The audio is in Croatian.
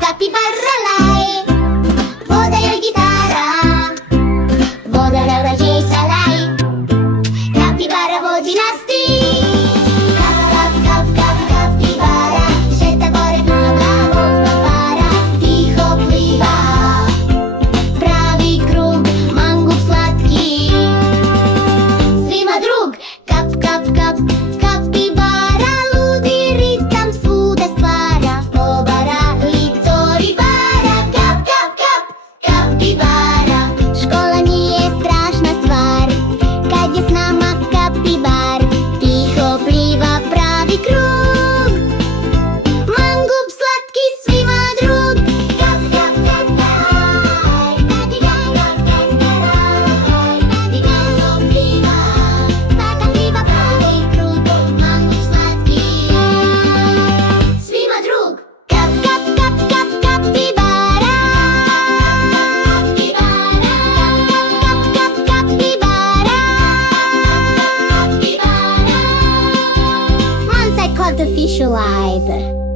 Kapibara laj, voda joj gitara, voda Laura dječja laj. Kapibara vodi nas ti. Kap, kap, kap, kap, kapibara, šeta gore prema glavom para. Tiho pliva, pravi krug, mangup slatki. Svima drug, kap, kap, kap, kapibara, ludi ritam svuda stvara. Obara, litori bara, kap, kap, kap, kapibara. Škola nije strašna stvar, kad je s nama kapibar. Tiho pliva pravi krug, mangup slatki svima drug. Kap, kap, kap, kaj, kati kap, kap, kap, karaj. Kati kako pliva, taka pliva pravi krug, mangup slatki svima drug. Kap, kap, kap, kap, kapibara. Kapibara, kap, kap, kap, kapibara. Kapibara. Once I caught the fish alive.